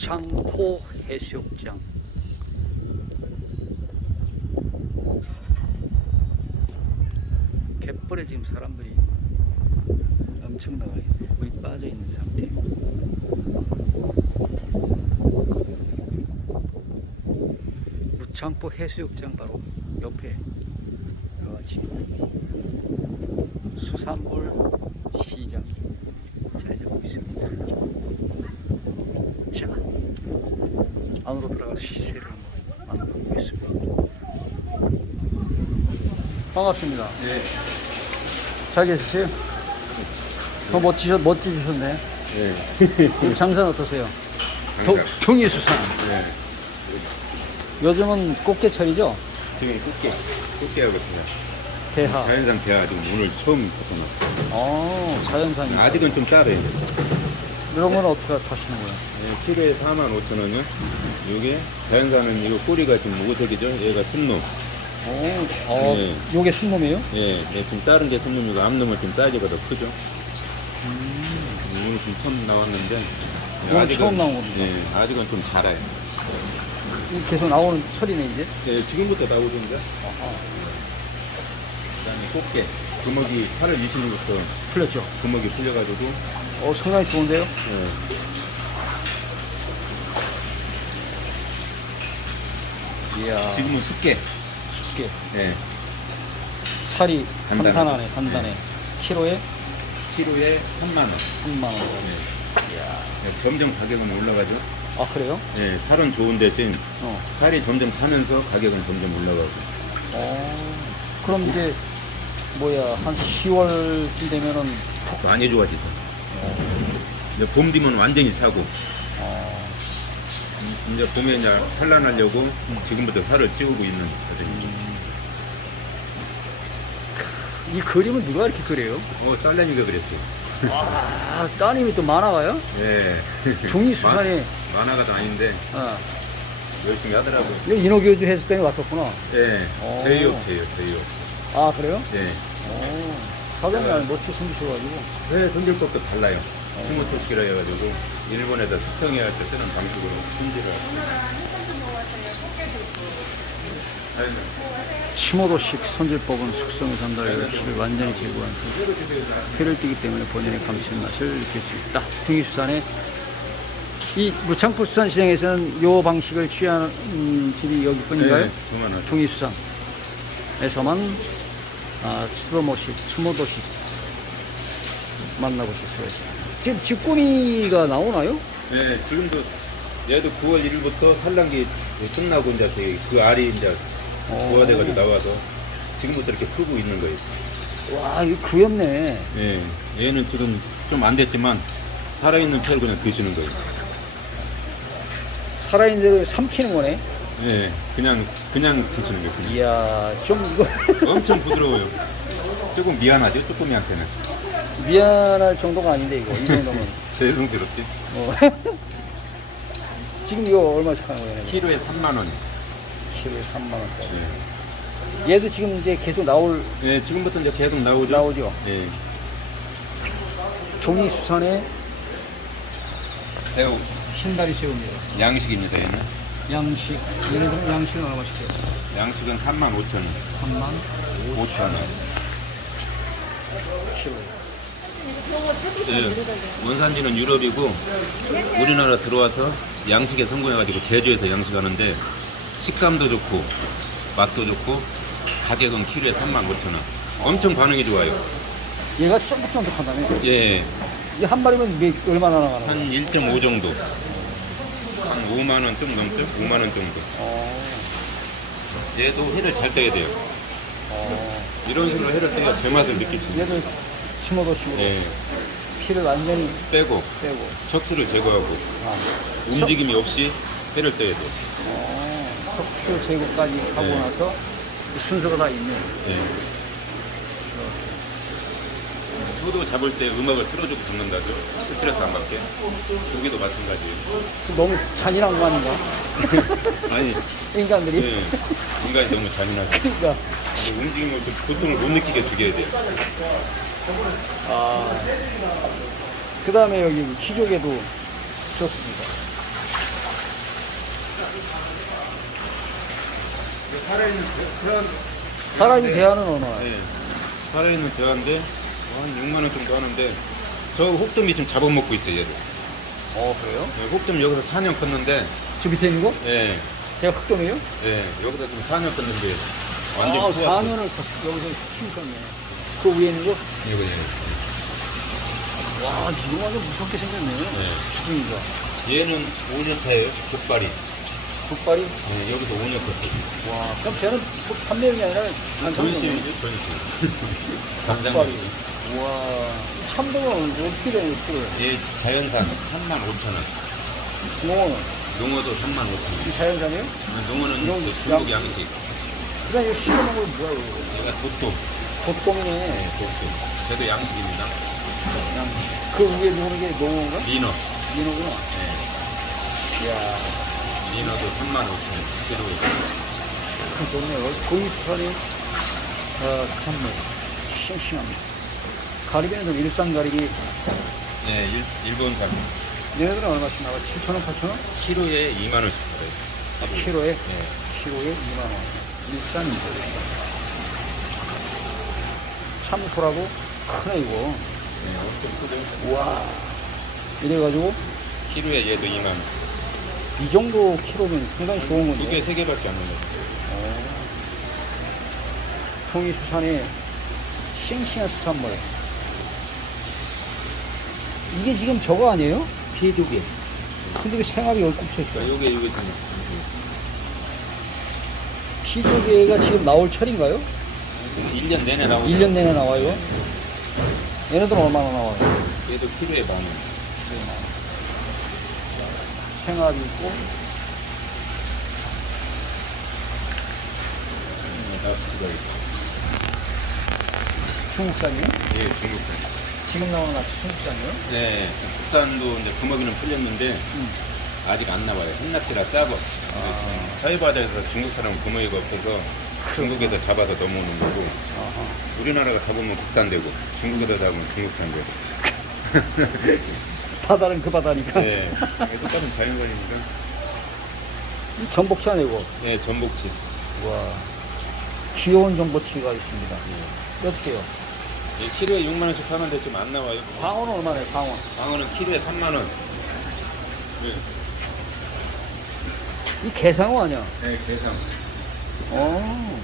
무창포 해수욕장 갯벌에 지금 사람들이 엄청나게 거의 빠져 있는 상태. 무창포 해수욕장 바로 옆에 가지 수산물 시장이 잘 되고 있습니다. 자, 안으로 들어가서 시세를 한번 만나보겠습니다. 반갑습니다. 예. 잘 계세요? 더 멋지셔, 멋지셨네. 예. 장사는 어떠세요? 도, 장사. 종이 수산. 예. 요즘은 꽃게철이죠? 지금 꽃게, 꽃게 하고 그냥 대하. 자연산 대하 지금 오늘 처음 벗어났어요. 어, 자연산이. 아직은 좀 짜요. 이제. 이런 건 어떻게 하시는 거예요? 예, 키로에 4만 5천 원이요. 이게 자연산은 이거 꼬리가 좀 오색이죠. 얘가 순놈. 어, 어 네. 요게 순놈이에요? 예, 예, 좀 다른 게 순놈이고 암놈은 좀 사이즈가 더 크죠. 음, 오늘 좀 처음 나왔는데 예, 오늘 처음 나온 겁니다. 예, 아직은 좀 자라요. 이거 계속 나오는 철이네, 이제. 예, 지금부터 나오던데. 아하, 그다음에 꽃게. 금어기 8월 20일부터 풀렸죠? 금어기 풀려가지고 어, 상당히 좋은데요? 예, 이야, 지금은 숙게. 쉽게. 예. 살이 단단하죠. 단단하네, 단단해. 키로에 키로에 3만 원. 3만원. 예. 예, 점점 가격은 올라가죠. 아, 그래요? 예, 살은 좋은 대신 어. 살이 점점 차면서 가격은 점점 올라가고. 어, 그럼 이제, 뭐야, 한 10월쯤 되면은, 많이 좋아지죠. 이제 봄 되면 완전히 차고. 어, 음, 이제 봄에 이제 산란하려고 지금부터 살을 찌우고 있는 거거든요. 이 그림은 누가 이렇게 그려요? 어, 딸내미가 그랬어요. 아, 따님이 또 만화가요? 예. 종이 수산에, 만- 만화가 아닌데 어, 열심히 하더라고요. 이거 인어교주 때 왔었구나. 예. 오. 제이 업체예요, 제이업. 아, 그래요? 예. 오, 사장님 아니 멋지게 생기셔가지고. 회 손질법도 달라요. 스모토식이라 해가지고 일본에서 숙성회 할때 쓰는 방식으로 손질을 하고. 치모도식 손질법은 숙성을 전달해 피를 완전히 제거한 후 피를 띠기 때문에 본연의 감칠맛을 느낄 수 있다. 등이수산에 이 무창포 수산시장에서는 요 방식을 취한 음, 집이 여기뿐인가요? 네, 그만하죠. 동이수산에서만 아, 만나보실 수가 있습니다. 지금 직구미가 나오나요? 네, 지금도 얘도 9월 1일부터 산란기 끝나고 이제 그- 그 알이 이제 부화돼가지고 나와서 지금부터 이렇게 크고 있는 거예요. 와, 이거 귀엽네. 예, 얘는 지금 좀 안 됐지만 살아있는 폐를 그냥 드시는 거예요. 살아있는 데를 삼키는 거네. 예, 그냥 그냥 드시는 거예요. 그냥. 이야, 좀 이거 엄청 부드러워요. 조금 미안하죠, 조금이한테는. 미안할 정도가 아닌데 이거 이 정도면. 제일 부드럽지. 어. 지금 이거 얼마씩 하는 거예요? 키로에 3만 원. 키로에 3만 원짜리. 예. 얘도 지금 이제 계속 나올 예, 지금부터 이제 계속 나오죠. 나오죠. 예. 종이 수산에 새우 흰다리 새우입니다. 양식입니다, 얘는. 양식 얘네들은 양식은 얼마씩 해요? 양식은 3만 5천 원. 3만 5천 원. 키로. 예, 원산지는 유럽이고 우리나라 들어와서 양식에 성공해가지고 제주에서 양식하는데 식감도 좋고 맛도 좋고 가격은 키로에 3만 5천 원. 엄청 반응이 좋아요. 얘가 쫀득쫀득하다며. 예, 이 한 마리면 몇, 얼마나 나가는 한 거예요? 1.5 정도. 한 5만 원 좀 넘죠? 5만 원 정도. 어, 얘도 회를 잘 떠야 돼요. 어. 이런 식으로 회를 떠야 제맛을 느낄 수 있어요. 얘를 치모도식으로 예, 피를 완전히 빼고 빼고. 척수를 제거하고 아. 움직임이 없이 회를 떠야 돼요. 어, 척추 제거까지 하고 네. 나서 이 순서가 다 있네. 예. 소도 잡을 때 음악을 틀어주고 잡는다죠. 스트레스 안 받게. 여기도 마찬가지예요. 그 너무 잔인한 거 아닌가? 아니, 인간들이. 예. 인간이 너무 잔인하죠. 그러니까. 움직임을 좀 고통을 못 느끼게 죽여야 돼요. 아. 그 다음에 여기 희족에도 좋습니다. 살아있는 대한 살아있는 대하는 얼마나? 네. 살아있는 대한데 한 6만 원 정도 하는데 저 혹돔이 지금 잡아먹고 있어요 얘도. 어, 그래요? 네, 혹돔 여기서 4년 컸는데 저 밑에 있는 거? 예, 제가 흑돔이에요? 예, 여기서 지금 4년 컸는데 완전 아, 후하고. 4년을 여기서 키우셨네. 그 위에 있는 거? 이거 예. 와, 지금 완전 무섭게 생겼네. 네. 주둥이가. 얘는 5년 차예요. 족발이. 족발이? 네, 여기서 5년 컸어요. 와, 그럼 쟤는 뭐 판매용이 아니라 간장이네. 전심이죠, 전심. 감장. 족발이. 와, 참돔은 어떻게 되는 거예요? 얘 자연산 3만 5천 원. 농어는? 농어도 3만 5천 이 원. 자연산이에요? 농어는 이런 그 양- 중국 양식. 그 다음에 이거 씹어먹은 거 뭐야, 이거? 얘가 도토. 네, 도토. 걔도 양식입니다. 그냥 그 위에 누는 게 농어인가? 민어. 민어구나. 네. 이야, 민어도 3만 5천 원. 키로. 참 좋네요. 고기편이, 어, 산물. 싱싱합니다. 가리비는 일산 가리비. 네, 일, 일본 산. 얘네들은 얼마씩 나와? 7,000원, 8,000원? 키로에 2만 원씩 받아요. 아, 키로에? 네. 키로에 2만 원. 일산이죠, 일산. 참소라고? 크네, 이거. 네, 엄청 크죠. 우와. 이래가지고, 키로에 얘도 2만 원. 이 정도 키로면 상당히 좋은 건데. 두 개, 세 개밖에 안 나요. 통이 수산의 싱싱한 수산물. 이게 지금 저거 아니에요? 비조개. 근데 왜 생각이 열굽쳐 있어요? 요게, 요게 좀. 비조개가 지금 나올 철인가요? 1년 내내 나오죠. 1년 내내 나와요? 얘네들은 얼마나 나와요? 얘도 키로에 만 원. 생합이 있고, 네, 납치가 있고. 중국산이요? 예, 중국산. 지금 나오는 납치 중국산이요? 네, 국산도 이제 금어기는 풀렸는데 음. 아직 안 나와요. 한낱이라 싸고. 아. 저희 바다에서 중국 사람은 금어기가 없어서 중국에서 잡아서 넘어오는 거고 아하. 우리나라가 잡으면 국산되고 중국에서 잡으면 중국산되고. 바다는 그 바다니까. 네, 똑같은 자연관이니까. 이 전복치 아니고, 네, 전복치. 와 귀여운 전복치가 있습니다. 어떻게 해요? 예, 키로에 6만 원씩 파는데 지금 안 나와요. 광어는 얼마나요, 광어? 방어는 키로에 3만 원. 네, 이 개상어 아니야? 네 개상. 어.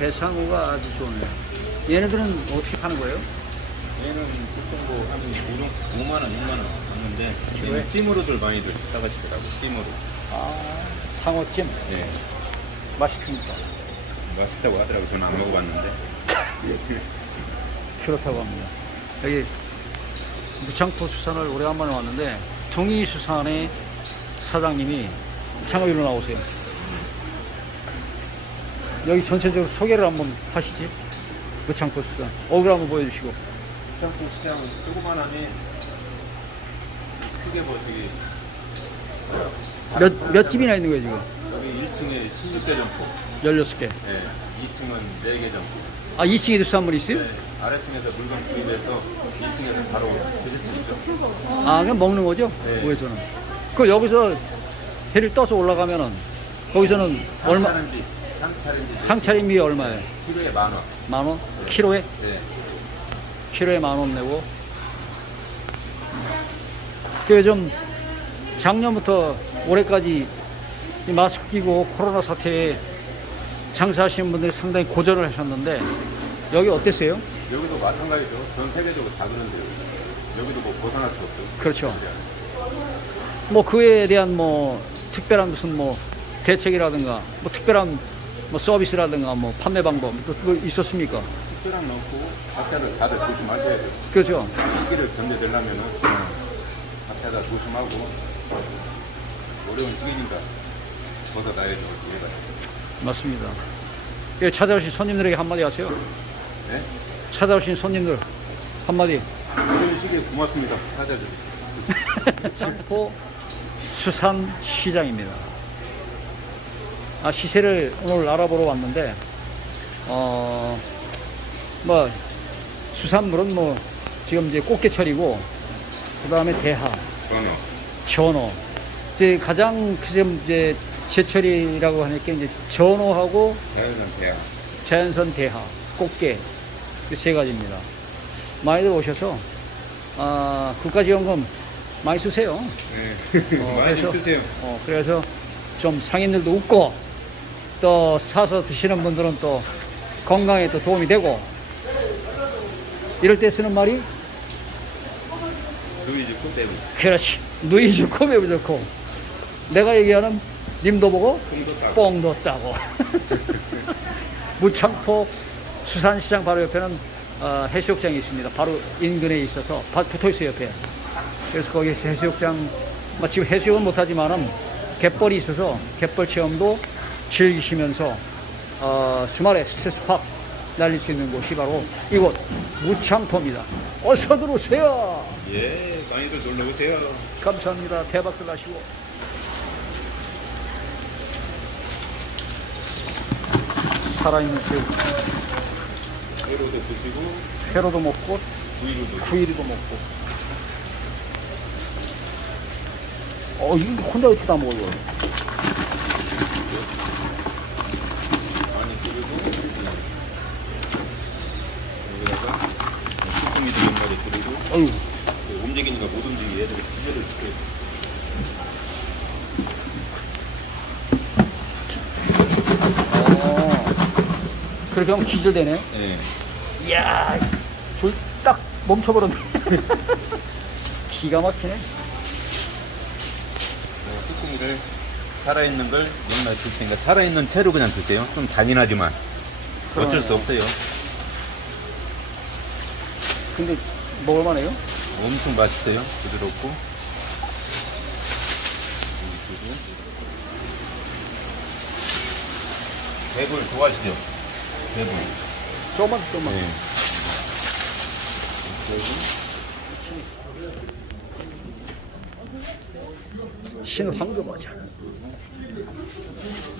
개상어가 아주 좋네. 얘네들은 어떻게 파는 거예요? 얘는 보통 뭐한 5만 원, 6만 원 받는데? 얘는 찜으로들 많이들 사가시더라고. 찜으로. 아, 상어찜. 네, 맛있습니까? 맛있다고 하더라고. 저는 안 먹어봤는데. 그렇다고 합니다. 여기 무창포 수산을 오래간만에 왔는데 동이 수산의 사장님이 창업위로 나오세요. 여기 전체적으로 소개를 한번 하시지. 무창포 수산. 얼굴 한번 보여주시고. 시장국 시장은 조그만하니 크게 뭐 저기 몇, 몇 집이나 있는 거예요, 지금? 여기 1층에 16개 점포, 16개. 네, 2층은 4개 점포. 아, 2층에도 수산물이 있어요? 네, 아래층에서 물건 구입해서 2층에서 바로 드실 수 있죠. 아, 그냥 먹는 거죠? 네. 위에서는. 그 여기서 배를 떠서 올라가면은 거기서는 얼마, 상차림비, 상차림비 상차림비 얼마예요? 키로에 만 원. 만 원? 키로에? 네. 키로에 만 원 내고. 그 요즘 작년부터 올해까지 이 마스크 끼고 코로나 사태에 장사하시는 분들이 상당히 고전을 하셨는데 여기 어땠어요? 여기도 마찬가지죠. 전 세계적으로 다 그런데요. 여기도 뭐 벗어날 수 없죠. 그렇죠. 뭐 그에 대한 뭐 특별한 무슨 뭐 대책이라든가 뭐 특별한 뭐 서비스라든가 뭐 판매 방법 또 그거 있었습니까? 특별한 넣고 각자들 다들 조심하셔야 돼요. 그렇죠. 시기를 견뎌내려면은 각자가 조심하고 어려운 시기니까 벗어나야죠. 얘가. 맞습니다. 예, 찾아오신 손님들에게 한마디 하세요. 네? 찾아오신 손님들 한마디. 어려운 시기에 고맙습니다. 찾아주세요. 창포 수산시장입니다. 아, 시세를 오늘 알아보러 왔는데, 어, 뭐, 수산물은 뭐, 지금 이제 꽃게철이고, 그 다음에 대하, 전어, 전어, 이제 가장 지금 이제 제철이라고 하니까 이제 전어하고 자연산 대야. 자연선 대하, 꽃게 그세 가지입니다. 많이들 오셔서 아, 국가지원금 많이 쓰세요. 네. 어, 많이 그래서- 드세요. 어, 그래서 좀 상인들도 웃고 또 사서 드시는 분들은 또 건강에 또 도움이 되고 이럴 때 쓰는 말이 누이 좋고 대구. 그렇지 누이 좋고 매우 좋고 내가 얘기하는 님도 보고. 뽕도 따고 무창포 수산시장 바로 옆에는 어, 해수욕장이 있습니다. 바로 인근에 있어서 바- 붙어 있어요 옆에. 그래서 거기 해수욕장 뭐 지금 해수욕은 못하지만은 갯벌이 있어서 갯벌 체험도 즐기시면서 어, 주말에 스트레스 팍 날릴 수 있는 곳이 바로 이곳 무창포입니다. 어서 들어오세요. 예, 많이들 놀러 오세요. 감사합니다. 대박들 나시고. 살아있는 새우. 회로도 드시고 회로도 먹고 구이로도. 구이리도 먹고. 어, 이거 혼자 어떻게 다 먹어, 이거? 많이 뿌리고 여기다가 쭈꾸미도 몇 마리 뿌리고 어휴, 그 움직이니까 못 움직이 애들이 기회를 줄게. 어. 그렇게 하면 기절되네. 네. 이야, 불딱 멈춰버렸네. 기가 막히네. 네, 쭈꾸미를 살아있는 걸 옛날 줄 테니까 살아있는 채로 그냥 드세요. 좀 잔인하지만 어쩔 수. 없어요. 근데 먹을만해요? 엄청 맛있어요. 부드럽고. 개불 좋아하시죠? 개불. 조금만, 조금만. 네. 신황금하자.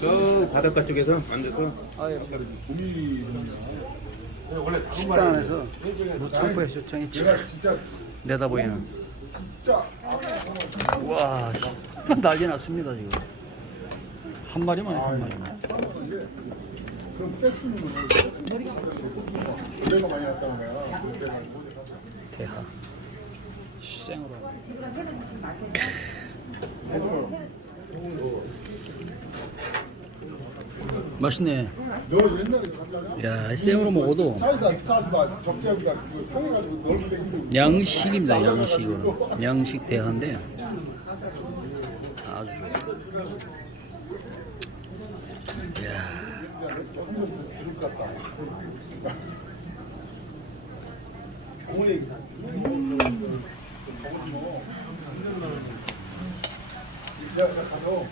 저 바닷가 쪽에서 앉아서 아 유, 식당 안에서 무창포 해수욕장이 참 내다보이는. 와, 난리 났습니다 지금. 한 마리만 해, 한 마리만. 대하. 생으로. 맛있네. 야, 생으로 먹어도 그 양식입니다. 양식으로. 양식 대하인데 아주 좋아요. 이야, 가서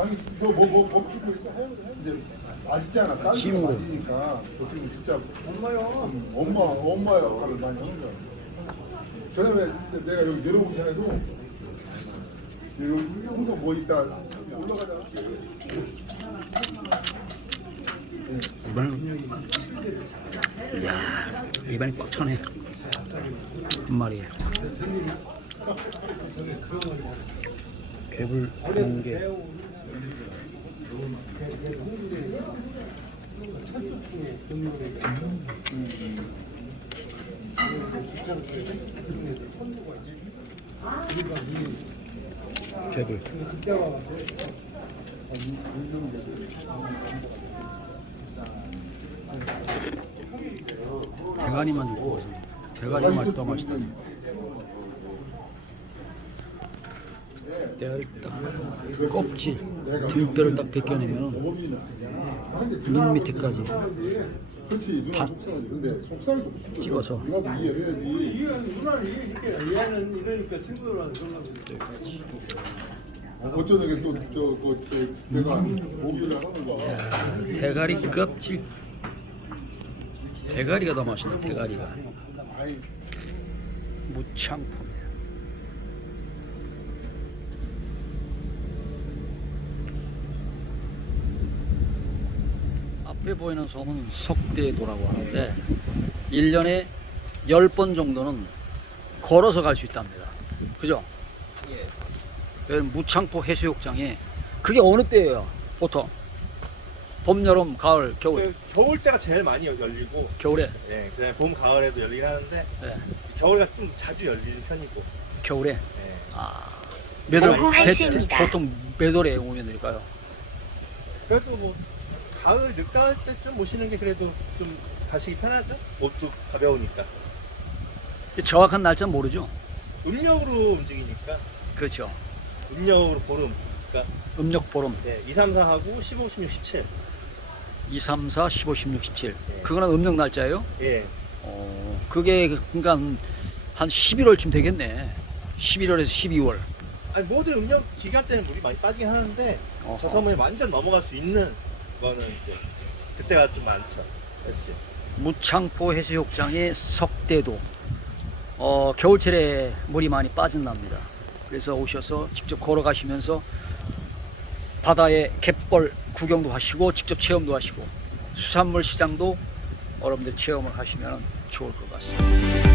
아니 뭐뭐뭐 먹히고 있어? 해 이제 딸기 찜으로. 맛있으니까. 어떻게 진짜 엄마요. 엄마 엄마 역할을 많이 하는 거야 전에 내가 여기 내려오기 전에도 여기 항상 뭐 있다. 올라가잖아 이번엔 이야, 입안이 꽉 차네. 한 마리에. 개불 공개. 개불. 대가리만 주고 대가리 맛더 맛있다. 대가리 딱 껍질 들뼈를 딱 벗겨내면 눈 밑에까지 있어 찍어서 누나도 이해해야지 누나는 이해해줄게. 얘는 이러니까 친구들한테 전화 어쩌다가 또저그 내가 모기를 하는 거야 대가리 껍질 대가리가 더 맛있다 대가리가 무창포 앞에 보이는 섬은 석대도라고 하는데 1년에 10번 정도는 걸어서 갈 수 있답니다. 그죠? 여기 무창포 해수욕장에 그게 어느 때예요? 보통 봄, 여름, 가을, 겨울. 그 겨울 때가 제일 많이 열리고 겨울에, 예, 그다음에 봄 가을에도 열리긴 하는데 네. 겨울가 좀 자주 열리는 편이고 겨울에. 예. 아, 몇 월, 1시입니다. 보통 몇 월에 오면 될까요? 그래도 뭐 가을 늦가을 때쯤 오시는 게 그래도 좀 가시기 편하죠 옷도 가벼우니까 정확한 날짜는 모르죠. 음력으로 움직이니까 그렇죠. 음력으로 보름 그러니까 음력 보름 예, 2, 3, 4하고 15, 16, 17 2, 3, 4, 15, 16, 17. 네. 그거는 음력 날짜예요? 예. 어, 그게 그러니까 한 11월쯤 되겠네. 11월에서 12월. 아니 모든 음력 기간 때는 물이 많이 빠지긴 하는데 어허. 저 섬을 완전 넘어갈 수 있는 거는 이제 그때가 좀 많죠 역시 무창포 해수욕장의 석대도 어, 겨울철에 물이 많이 빠진답니다. 그래서 오셔서 직접 걸어가시면서 바다의 갯벌 구경도 하시고 직접 체험도 하시고 수산물 시장도 여러분들 체험을 하시면 좋을 것 같습니다.